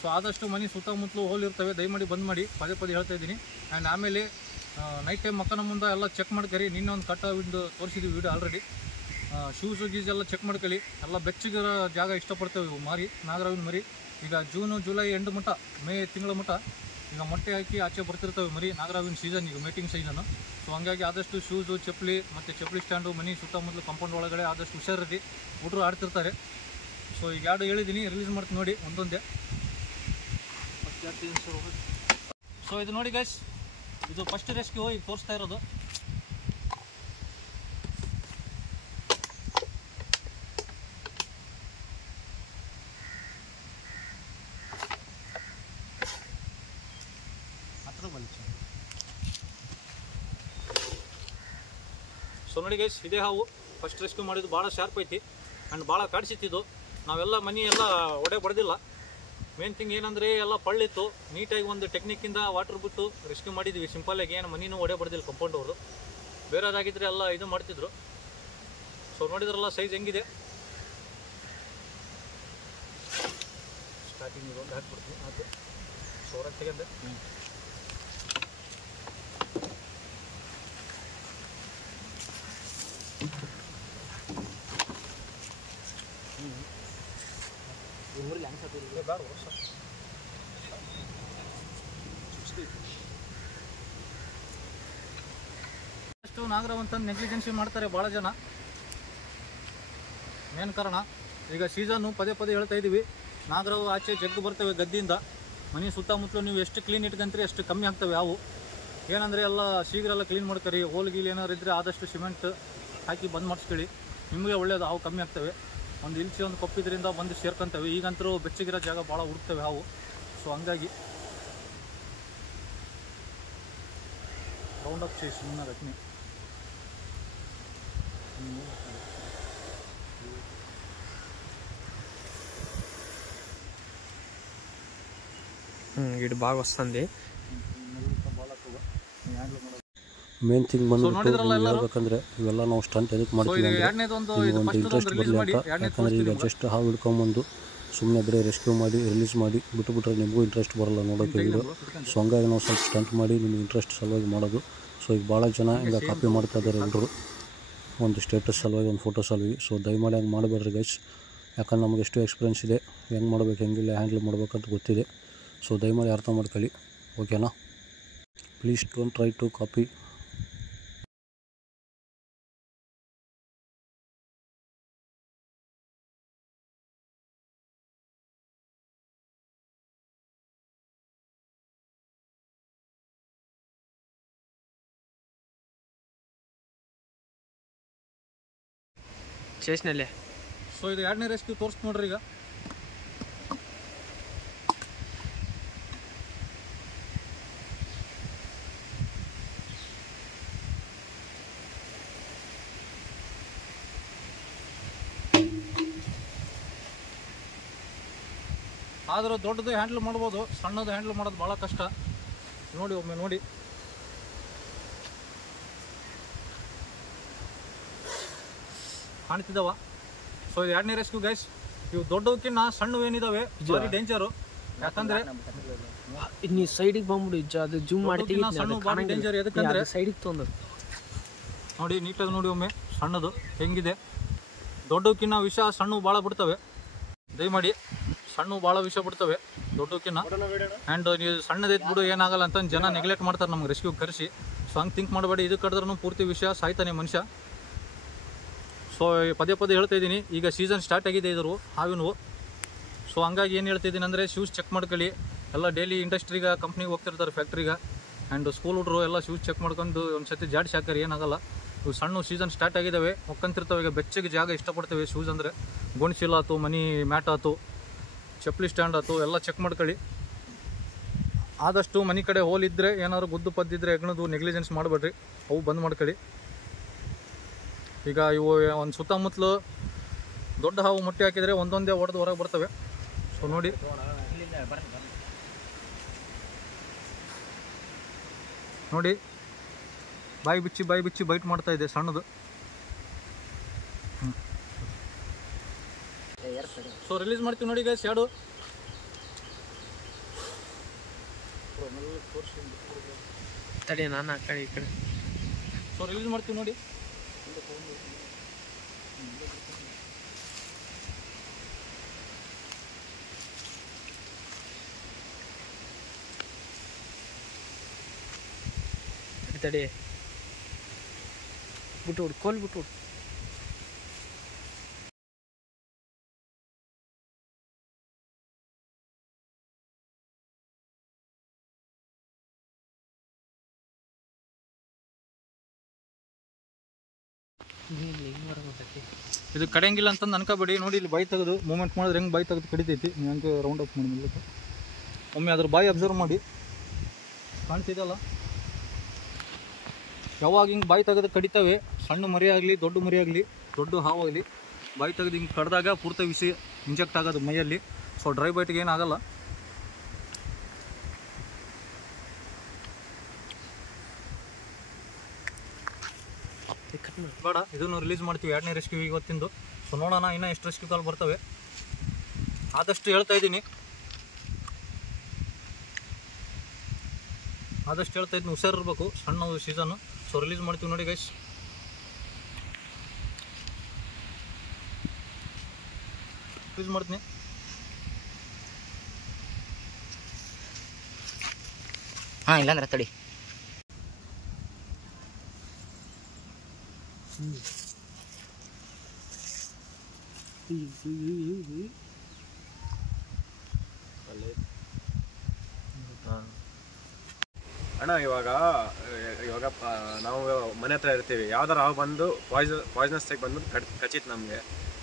ಸೊ ಆದಷ್ಟು ಮನೆ ಸುತ್ತಮುತ್ತಲು ಹೋಲಿರ್ತವೆ, ದಯಮಾಡಿ ಬಂದ್ ಮಾಡಿ, ಪದೇ ಹೇಳ್ತಾ ಇದ್ದೀನಿ. ಆ್ಯಂಡ್ ಆಮೇಲೆ ನೈಟ್ ಟೈಮ್ ಮಕ್ಕನ ಮುಂದೆ ಎಲ್ಲ ಚೆಕ್ ಮಾಡ್ಕರಿ. ನಿನ್ನೆ ಒಂದು ಕಟ್ಟ ವಿಂಡು ತೋರಿಸಿದ್ವಿ ವಿಡಿಯೋ ಆಲ್ರೆಡಿ. ಶೂಸು ಗೀಸ್ ಎಲ್ಲ ಚೆಕ್ ಮಾಡ್ಕೊಳ್ಳಿ. ಎಲ್ಲ ಬೆಚ್ಚಗಿರೋ ಜಾಗ ಇಷ್ಟಪಡ್ತೇವೆ ಇವು ಮಾರಿ, ನಾಗರಾವಿನ ಮರಿ. ಈಗ ಜೂನು ಜುಲೈ ಎಂಡ್ ಮಟ್ಟ, ಮೇ ತಿಂಗಳ ಮಟ್ಟ ಈಗ ಮೊಟ್ಟೆ ಹಾಕಿ ಆಚೆ ಬರ್ತಿರ್ತವೆ ಮರಿ. ನಾಗರಾವಿನ ಸೀಸನ್ ಈಗ ಮೇಟಿಂಗ್ ಸೀಸನ್ನು. ಸೊ ಹಂಗಾಗಿ ಆದಷ್ಟು ಶೂಸು, ಚಪ್ಪಲಿ ಮತ್ತು ಚಪ್ಪಲಿ ಸ್ಟ್ಯಾಂಡು ಮನೆ ಸುತ್ತಮುತ್ತಲು ಕಾಂಪೌಂಡ್ ಒಳಗಡೆ ಆದಷ್ಟು ಹುಷಾರಿರಿ. ಹುಡುಗರು ಆಡ್ತಿರ್ತಾರೆ. ಸೊ ಈಗ 2 ಹೇಳಿದ್ದೀನಿ, ರಿಲೀಸ್ ಮಾಡ್ತೀನಿ ನೋಡಿ ಒಂದೊಂದೇ. ಸೊ ಇದು ನೋಡಿ ಗೈಸ್, ಇದು ಫಸ್ಟ್ ರೆಸ್ಕ್ಯೂ ಈಗ ತೋರಿಸ್ತಾ ಇರೋದು. ಸೊ ನೋಡಿ ಗೈಸ್, ಇದೇ ಹಾವು ಫಸ್ಟ್ ರೆಸ್ಕ್ಯೂ ಮಾಡಿದ್ದು. ಭಾಳ ಶಾರ್ಪ್ ಐತಿ ಆ್ಯಂಡ್ ಭಾಳ ಕಾಡಿಸಿತ್ತಿದ್ದು. ನಾವೆಲ್ಲ ಮನೆ ಎಲ್ಲ ಒಡೆ ಬಡ್ದಿಲ್ಲ. ಮೇನ್ ಥಿಂಗ್ ಏನಂದರೆ ಎಲ್ಲ ಪಳ್ಳಿತ್ತು, ನೀಟಾಗಿ ಒಂದು ಟೆಕ್ನಿಕ್ಕಿಂದ ವಾಟ್ರ್ ಬಿಟ್ಟು ರೆಸ್ಕ್ಯೂ ಮಾಡಿದ್ವಿ. ಸಿಂಪಲ್ಲಾಗಿ ಏನು ಮನೆಯೂ ಒಡೆ ಬಡ್ದಿಲ್ಲ ಕಂಪೌಂಡ್ ಅವರು. ಬೇರೆದಾಗಿದ್ದರೆ ಎಲ್ಲ ಇದು ಮಾಡ್ತಿದ್ರು. ಸೊ ನೋಡಿದ್ರಲ್ಲ ಸೈಜ್ ಹೆಂಗಿದೆ. ಸ್ಟಾರ್ಟಿಂಗ್ ಇದೊಂದು ಹಾಕ್ಬಿಡ್ತೀನಿ. ಆಯ್ತು, ಸೊ ಹೊರಗೆ ತೆಗೆದೆ. ಅಷ್ಟು ನಾಗರಾವ್ ಅಂತ ನೆಗ್ಲಿಜೆನ್ಸಿ ಮಾಡ್ತಾರೆ ಭಾಳ ಜನ. ಮೇನ್ ಕಾರಣ ಈಗ ಸೀಸನ್ನು ಪದೇ ಹೇಳ್ತಾ ಇದ್ದೀವಿ, ನಾಗರಾವ್ ಆಚೆ ಜಗ್ಗು ಬರ್ತವೆ ಗದ್ದಿಯಿಂದ. ಮನೆ ಸುತ್ತಮುತ್ತಲು ನೀವು ಎಷ್ಟು ಕ್ಲೀನ್ ಇಟ್ಕೊಂತೀರಿ ಅಷ್ಟು ಕಮ್ಮಿ ಆಗ್ತವೆ ಹಾವು. ಏನಂದರೆ ಎಲ್ಲ ಶೀಘ್ರ ಎಲ್ಲ ಕ್ಲೀನ್ ಮಾಡ್ಕೊರಿ. ಹೋಲ್ಗೀಲ್ ಏನಾದ್ರು ಇದ್ದರೆ ಆದಷ್ಟು ಸಿಮೆಂಟ್ ಹಾಕಿ ಬಂದ್ ಮಾಡಿಸ್ಕೊಳ್ಳಿ, ನಿಮಗೆ ಒಳ್ಳೆಯದು. ಹಾವು ಕಮ್ಮಿ ಆಗ್ತವೆ. ಒಂದು ಇಲ್ಚಿ ಒಂದು ಕೊಪ್ಪಿದ್ರಿಂದ ಬಂದು ಸೇರ್ಕೊಂತವೆ. ಈಗಂತರೂ ಬೆಚ್ಚಗಿರೋ ಜಾಗ ಭಾಳ ಹುಡುಕ್ತವೆ ಹಾವು. ಸೊ ಹಂಗಾಗಿ ರೌಂಡ್ ಅಪ್ చేసి ಸುಮ್ಮನೆ ರಚನೆ ఇటు బాగా వస్తుంది. ಮೇನ್ ಥಿಂಗ್ ಬಂದ್ಬಿಟ್ಟು ಹೇಳ್ಬೇಕಂದ್ರೆ ಇವೆಲ್ಲ ನಾವು ಸ್ಟಂಟ್ ಎದಕ್ಕೆ ಮಾಡ್ತೀವಿ ಅಂದರೆ ಒಂದು ಇಂಟ್ರೆಸ್ಟ್ ಬರಲಿ ಅಂತ. ಯಾಕಂದರೆ ಈಗ ಜಸ್ಟ್ ಹಾವು ಹಿಡ್ಕೊಂಬಂದು ಸುಮ್ಮನೆ ಬರೀ ರೆಸ್ಕ್ಯೂ ಮಾಡಿ ರಿಲೀಸ್ ಮಾಡಿ ಬಿಟ್ಟುಬಿಟ್ರೆ ನಿಮಗೂ ಇಂಟ್ರೆಸ್ಟ್ ಬರೋಲ್ಲ ನೋಡೋಕ್ಕೆ ವಿಡಿಯೋ. ಸೊ ಹಂಗಾಗಿ ನಾವು ಸ್ವಲ್ಪ ಸ್ಟಂಟ್ ಮಾಡಿ ನಿಮಗೆ ಇಂಟ್ರೆಸ್ಟ್ ಸಲುವಾಗಿ ಮಾಡೋದು. ಸೊ ಈಗ ಭಾಳ ಜನ ಈಗ ಕಾಪಿ ಮಾಡ್ತಾ ಇದ್ದಾರೆ ಎಲ್ಲರೂ, ಒಂದು ಸ್ಟೇಟಸ್ ಸಲುವಾಗಿ, ಒಂದು ಫೋಟೋ ಸಲುವಾಗಿ. ಸೊ ದಯಮಾಡಿ ಹಂಗೆ ಮಾಡಬೇಡ್ರಿ ಗೈಸ್. ಯಾಕಂದ್ರೆ ನಮಗೆ ಎಷ್ಟು ಎಕ್ಸ್ಪೀರಿಯನ್ಸ್ ಇದೆ, ಹೆಂಗೆ ಮಾಡ್ಬೇಕು ಹೆಂಗಿಲ್ಲ ಹ್ಯಾಂಡಲ್ ಮಾಡ್ಬೇಕಂತ ಗೊತ್ತಿದೆ. ಸೊ ದಯಮಾಡಿ ಅರ್ಥ ಮಾಡ್ಕೊಳ್ಳಿ, ಓಕೆನಾ? Please don't try to copy. చేసినలే. ಸೊ ಇದು 2ನೇ ರೆಸ್ಕ್ಯೂ ತೋರಿಸ್ ನೋಡ್ರಿ. ಈಗ ಆದರೂ ದೊಡ್ಡದು ಹ್ಯಾಂಡಲ್ ಮಾಡ್ಬೋದು, ಸಣ್ಣದು ಹ್ಯಾಂಡಲ್ ಮಾಡೋದು ಭಾಳ ಕಷ್ಟ. ನೋಡಿ ಒಮ್ಮೆ ನೋಡಿ, ಕಾಣ್ತಿದ್ದಾವ? ಸೊ ಇದು 2ನೇ ರೆಸ್ಕ್ಯೂ ಗೈಸ್. ಇವು ದೊಡ್ಡವಕ್ಕಿನ್ನ ಸಣ್ಣವೇನಿದಾವೆ ಭಾರಿ ಡೇಂಜರು. ಯಾಕಂದ್ರೆ ನೀ ಸೈಡಿಗೆ ಬಂದ್ಬಿಡು, ಅದು ಜೂಮ್ ಮಾಡ್ತೀವಿ. ಸಣ್ಣ ಭಾರಿ ಡೇಂಜರ್. ಎದಕ್ಕಂದ್ರೆ ಸೈಡಿಗೆ ತೊಂದ್ರೆ ನೋಡಿ, ನೀಟಾಗಿ ನೋಡಿ ಒಮ್ಮೆ ಸಣ್ಣದು ಹೆಂಗಿದೆ. ದೊಡ್ಡವಕ್ಕಿನ್ನ ವಿಷ ಸಣ್ಣ ಭಾಳ ಬಿಡ್ತವೆ. ದಯಮಾಡಿ ಸಣ್ಣ ಭಾಳ ವಿಷ ಬಿಡ್ತವೆ ದೊಡ್ಡವಕ್ಕಿನ್ನ. ಆ್ಯಂಡ್ ನೀವು ಸಣ್ಣದೈತೆ ಬಿಡು ಏನಾಗಲ್ಲ ಅಂತ ಜನ ನೆಗ್ಲೆಕ್ಟ್ ಮಾಡ್ತಾರೆ ನಮ್ಗೆ ರೆಸ್ಕ್ಯೂ ಕರೆಸಿ. ಸೊ ಹಂಗೆ ಥಿಂಕ್ ಮಾಡಬೇಡಿ. ಇದು ಕಡಿದ್ರೂ ಪೂರ್ತಿ ವಿಷಯ ಸಾಯ್ತಾನೆ ಮನುಷ್ಯ. ಸೊ ಪದೇ ಪದೇ ಹೇಳ್ತಾ ಇದ್ದೀನಿ, ಈಗ ಸೀಸನ್ ಸ್ಟಾರ್ಟ್ ಆಗಿದೆ ಇದ್ರು ಹಾವಿನವು. ಸೊ ಹಂಗಾಗಿ ಏನು ಹೇಳ್ತಿದ್ದೀನಿ ಅಂದರೆ ಶೂಸ್ ಚೆಕ್ ಮಾಡ್ಕೊಳ್ಳಿ. ಎಲ್ಲ ಡೈಲಿ ಇಂಡಸ್ಟ್ರಿಗೆ ಕಂಪ್ನಿಗೆ ಹೋಗ್ತಿರ್ತಾರೆ, ಫ್ಯಾಕ್ಟ್ರಿಗೆ. ಆ್ಯಂಡ್ ಸ್ಕೂಲ್ ಹುಡ್ರು ಎಲ್ಲ ಶೂಸ್ ಚೆಕ್ ಮಾಡ್ಕೊಂಡು ಒಂದು ಸತಿ ಜಾಡಿ ಸಾಕಾರಿ, ಏನಾಗಲ್ಲ. ಇವು ಸಣ್ಣ ಸೀಸನ್ ಸ್ಟಾರ್ಟ್ ಆಗಿದ್ದಾವೆ, ಹೊಕ್ಕಂತಿರ್ತವೆ. ಈಗ ಬೆಚ್ಚಗೆ ಜಾಗ ಇಷ್ಟಪಡ್ತೇವೆ. ಶೂಸ್ ಅಂದರೆ ಗೋಣಿಚೀಲ ಆಯ್ತು, ಮನಿ ಮ್ಯಾಟ್ ಆಯ್ತು, ಚಪ್ಪಲಿ ಸ್ಟ್ಯಾಂಡ್ ಆಯ್ತು, ಎಲ್ಲ ಚೆಕ್ ಮಾಡ್ಕೊಳ್ಳಿ. ಆದಷ್ಟು ಮನೆ ಕಡೆ ಹೋಲ್ ಇದ್ದರೆ, ಏನಾದ್ರು ಗುದ್ದು ಪದ್ದಿದ್ರೆ ಎಗ್ನದು ನೆಗ್ಲಿಜೆನ್ಸ್ ಮಾಡಬೇಡ್ರಿ, ಅವು ಬಂದ್ ಮಾಡ್ಕೊಳ್ಳಿ. ಈಗ ಇವು ಒಂದು ಸುತ್ತಮುತ್ತಲು ದೊಡ್ಡ ಹಾವು ಮೊಟ್ಟೆ ಹಾಕಿದರೆ ಒಂದೊಂದೇ ಹೊಡೆದು ಹೊರಗೆ ಬರ್ತವೆ. ಸೊ ನೋಡಿ, ನೋಡಿ ಬಾಯಿ ಬಿಚ್ಚಿ ಬೈಟ್ ಮಾಡ್ತಾ ಇದೆ ಸಣ್ಣದು. ಸೊ ರಿಲೀಸ್ ಮಾಡ್ತೀವಿ ನೋಡಿ ಗೈಸ್. ಎರಡು ತಡಿ, ನಾನು ಆ ಕಡೆ ಈ ಕಡೆ. ಸೊ ರಿಲೀಸ್ ಮಾಡ್ತೀವಿ ನೋಡಿ. ತಡಿ, ಬಿಟ್ಟು ಕೋಲ್ ಬಿಟ್ಟು. ಇದು ಕಡಿಯಂಗಿಲ್ಲ ಅಂತಂದು ಅನ್ಕೋಬೇಡಿ. ನೋಡಿ ಇಲ್ಲಿ ಬಾಯಿ ತೆಗೆದು ಮೂಮೆಂಟ್ ಮಾಡಿದ್ರೆ ಹೆಂಗೆ ಬಾಯಿ ತೆಗೆದು ಕಡಿತೈತಿ. ನೀವು ಹಂಗೆ ರೌಂಡ್ ಅಪ್ ಮಾಡಿ ಮೂಲಕ ಒಮ್ಮೆ ಅದ್ರ ಬಾಯಿ ಅಬ್ಸರ್ವ್ ಮಾಡಿ. ಕಾಣ್ತಿದಲ್ಲ, ಯಾವಾಗ ಹಿಂಗೆ ಬಾಯಿ ತೆಗೆದು ಕಡಿತವೆ, ಸಣ್ಣ ಮರಿ ಆಗಲಿ ದೊಡ್ಡ ಮರಿ ಆಗಲಿ, ದೊಡ್ಡ ಹಾವಾಗಲಿ, ಬಾಯಿ ತೆಗೆದು ಹಿಂಗೆ ಕಡ್ದಾಗ ಪೂರ್ತಿ ವಿಷ ಇಂಜೆಕ್ಟ್ ಆಗೋದು ಮೈಯಲ್ಲಿ. ಸೊ ಡ್ರೈ ಬೈಟ್ಗೆ ಏನಾಗಲ್ಲ. ಬೇಡ, ಇದನ್ನು ರಿಲೀಸ್ ಮಾಡ್ತೀವಿ 2ನೇ ರೆಸ್ಕ್ಯೂ ಇವತ್ತಿಂದು. ಸೊ ನೋಡೋಣ ಇನ್ನೂ ಎಷ್ಟು ರೆಸ್ಕ್ಯೂ ಕಾಲ್ ಬರ್ತವೆ. ಆದಷ್ಟು ಹೇಳ್ತಾ ಇದ್ದೀನಿ, ಹುಷಾರಿರ್ಬೇಕು. ಸಣ್ಣ ಸೀಸನ್ನು. ಸೊ ರಿಲೀಸ್ ಮಾಡ್ತೀವಿ ನೋಡಿ ಗೈಸ್. ರಿಲೀಸ್ ಮಾಡ್ತೀನಿ. ಹಾಂ, ಇಲ್ಲಾಂದ್ರೆ ತಡಿ. ಅಣ್ಣ ಇವಾಗ ನಾವು ಮನೆ ಹತ್ರ ಇರ್ತೀವಿ, ಯಾವ್ದಾರು ಹಾವು ಬಂದು ಪಾಯ್ಸನಸ್ ಟೈಪ್ ಬಂದು ಕಚ್ಚಿತ್ತು ನಮಗೆ.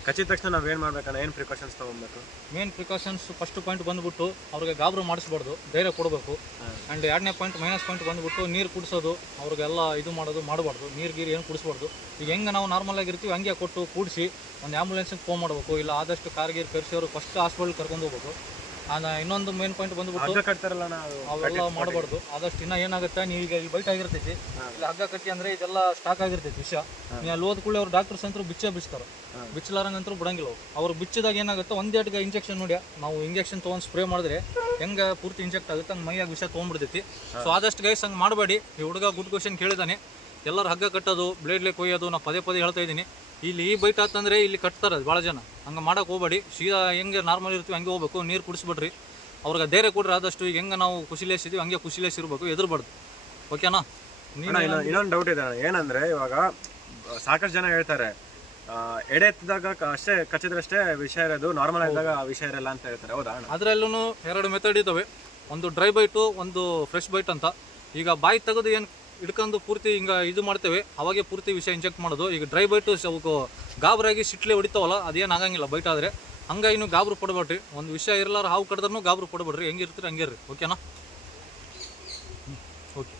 ಕಚ್ಚಿದ ತಕ್ಷಣ ನಾವೇನು ಮಾಡ್ಬೇಕಣ್ಣ, ಏನು ಪ್ರಿಕಾಷನ್ಸ್ ತೊಗೊಬೇಕು? ಮೇನ್ ಪ್ರಿಕಾಷನ್ಸ್ ಫಸ್ಟ್ ಪಾಯಿಂಟ್ ಬಂದ್ಬಿಟ್ಟು ಅವ್ರಿಗೆ ಗಾಬರು ಮಾಡಿಸ್ಬಾರ್ದು, ಧೈರ್ಯ ಕೊಡಬೇಕು. ಆ್ಯಂಡ್ 2ನೇ ಪಾಯಿಂಟ್ ಮೈನಸ್ ಪಾಯಿಂಟ್ ಬಂದ್ಬಿಟ್ಟು ನೀರು ಕುಡಿಸೋದು, ಅವ್ರಿಗೆಲ್ಲ ಇದು ಮಾಡಬಾರ್ದು, ನೀರು ಏನು ಕುಡಿಸ್ಬಾರ್ದು. ಈಗ ಹೆಂಗೆ ನಾವು ನಾರ್ಮಲ್ ಆಗಿರ್ತೀವಿ ಹಂಗೆ ಕೊಟ್ಟು ಕೂಡಿಸಿ ಒಂದು ಆ್ಯಂಬುಲೆನ್ಸಿಗೆ ಫೋನ್ ಮಾಡಬೇಕು, ಇಲ್ಲ ಆದಷ್ಟು ಕಾರ್ಗೆ ಕರೆಸಿ ಫಸ್ಟ್ ಹಾಸ್ಪಿಟಲ್ ಕರ್ಕೊಂಡು ಹೋಗ್ಬೇಕು. ಇನ್ನೊಂದು ಮೇನ್ ಪಾಯಿಂಟ್ ಬಂದ್ಬಿಟ್ಟು ಅವೆಲ್ಲ ಮಾಡಬಾರ್ದು. ಆದಷ್ಟು ಇನ್ನೂ ಏನಾಗುತ್ತೆ, ನೀವು ಈಗ ಇಲ್ಲಿ ಬೈಟ್ ಆಗಿರ್ತೈತಿ, ಇಲ್ಲಿ ಹಗ್ಗ ಕಟ್ಟಿ ಅಂದರೆ ಇದೆಲ್ಲ ಸ್ಟಾಕ್ ಆಗಿರ್ತೈತಿ ವಿಷಯ. ನೀವು ಅಲ್ಲಿ ಹೋದ ಕೂಡಲೇ ಅವ್ರು ಡಾಕ್ಟರ್ಸ್ ಅಂತೂ ಬಿಚ್ತಾರೆ, ಬಿಚ್ಚಲಾರಂಗಂತೂ ಬಿಡಂಗಿಲ್ಲ. ಅವ್ರು ಬಿಚ್ಚಿದಾಗ ಏನಾಗುತ್ತೆ, ಒಂದೇಟಿಗೆ ಇಂಜೆಕ್ಷನ್ ನೋಡಿ, ನಾವು ಇಂಜೆಕ್ಷನ್ ತೊಗೊಂಡು ಸ್ಪ್ರೇ ಮಾಡಿದ್ರೆ ಹೆಂಗೆ ಪೂರ್ತಿ ಇಂಜೆಕ್ಟ್ ಆಗುತ್ತೆ ಹಂಗೆ ಮೈಯಾಗ ವಿಷಯ ತೊಗೊಂಡ್ಬಿಡ್ತೈತಿ. ಸೊ ಆದಷ್ಟು ಗೈಸ್ ಹಂಗೆ ಮಾಡಬೇಡಿ. ಈ ಹುಡುಗ ಗುಡ್ ಕ್ವಶನ್ ಕೇಳಿದಾನೆ. ಎಲ್ಲರೂ ಹಗ್ಗ ಕಟ್ಟೋದು, ಬ್ಲೇಡ್ಲೆ ಕೊಯ್ಯೋದು ನಾವು ಪದೇ ಹೇಳ್ತಾ ಇದ್ದೀನಿ. ಇಲ್ಲಿ ಈ ಬೈಟ್ ಆತಂದರೆ ಇಲ್ಲಿ ಕಟ್ತಾರೆ ಭಾಳ ಜನ, ಹಂಗೆ ಮಾಡೋಕೆ ಹೋಗ್ಬೇಡಿ. ಸೀದಾ ಹೆಂಗೆ ನಾರ್ಮಲ್ ಇರ್ತೀವಿ ಹಂಗೆ ಹೋಗ್ಬೇಕು, ನೀರು ಕುಡಿಸ್ಬಿಡ್ರಿ. ಅವ್ರಿಗೆ ಧೈರ್ಯ ಕೊಡ್ರಿ. ಆದಷ್ಟು ಈಗ ಹೆಂಗೆ ನಾವು ಖುಷಿಲೇಸಿದ್ದೀವಿ ಹಂಗೆ ಖುಷಿಲೇಸಿ ಇರಬೇಕು, ಎದುರ್ಬಾರ್ದು. ಓಕೆನಾ? ಇನ್ನೊಂದು ಡೌಟ್ ಇದೆ ಏನಂದ್ರೆ, ಇವಾಗ ಸಾಕಷ್ಟು ಜನ ಹೇಳ್ತಾರೆ ಎಡೆ ಎತ್ತಿದಾಗ ಅಷ್ಟೇ ಕಚ್ಚಿದ್ರಷ್ಟೇ ವಿಷಯ ಇರೋದು, ನಾರ್ಮಲ್ ಆಗಿದ್ದಾಗ ವಿಷಯ ಇರಲ್ಲ ಅಂತ ಹೇಳ್ತಾರೆ. ಹೌದಾ? ಅದರಲ್ಲೂ 2 ಮೆಥಡ್ ಇದ್ದಾವೆ, ಒಂದು ಡ್ರೈ ಬೈಟು, ಒಂದು ಫ್ರೆಶ್ ಬೈಟ್ ಅಂತ. ಈಗ ಬಾಯಿ ತೆಗೆದು ಏನು ಹಿಡ್ಕೊಂಡು ಪೂರ್ತಿ ಹಿಂಗೆ ಇದು ಮಾಡ್ತೇವೆ, ಅವಾಗೆ ಪೂರ್ತಿ ವಿಷಯ ಇಂಜೆಕ್ಟ್ ಮಾಡೋದು. ಈಗ ಡ್ರೈ ಬೈಟು ಅವಕ್ಕೆ ಗಾಬರಾಗಿ ಸಿಟ್ಲೆ ಹೊಡಿತಾವಲ್ಲ, ಅದೇನು ಆಗಂಗಿಲ್ಲ ಬೈಟ್ ಆದರೆ. ಹಂಗಾಗಿ ಇನ್ನೂ ಗಾಬರು ಪಡಬೇಡ್ರಿ. ಒಂದು ವಿಷಯ ಇರಲಾರ ಹಾವು ಕಡ್ದ್ರೂ ಗಾಬರು ಪಡಬೇಡ್ರಿ, ಹೆಂಗಿರ್ತೀರಿ ಹಂಗಿರ್ರಿ. ಓಕೆನಾ? ಓಕೆ.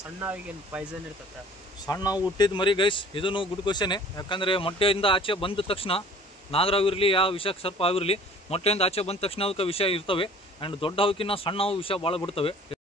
ಸಣ್ಣ ಏನು ಪಾಯ್ಸನ್ ಇರ್ತದೆ? ಸಣ್ಣ ನಾವು ಹುಟ್ಟಿದ ಮರಿ ಗೈಸ್, ಇದನ್ನು ಗುಡ್ ಕ್ವಶನೇ. ಯಾಕಂದರೆ ಮೊಟ್ಟೆಯಿಂದ ಆಚೆ ಬಂದ ತಕ್ಷಣ ನಾಗರಾವಿರಲಿ ಯಾವ ವಿಷಕ್ಕೆ ಸರ್ಪ ಆಗಿರಲಿ, ಮೊಟ್ಟೆಯಿಂದ ಆಚೆ ಬಂದ ತಕ್ಷಣ ಅದಕ್ಕೆ ವಿಷಯ ಇರ್ತವೆ. ಆ್ಯಂಡ್ ದೊಡ್ಡ ಹಾವುಕ್ಕಿಂತ ಸಣ್ಣ ಹಾವು ವಿಷಯ ಭಾಳ ಬಿಡ್ತವೆ.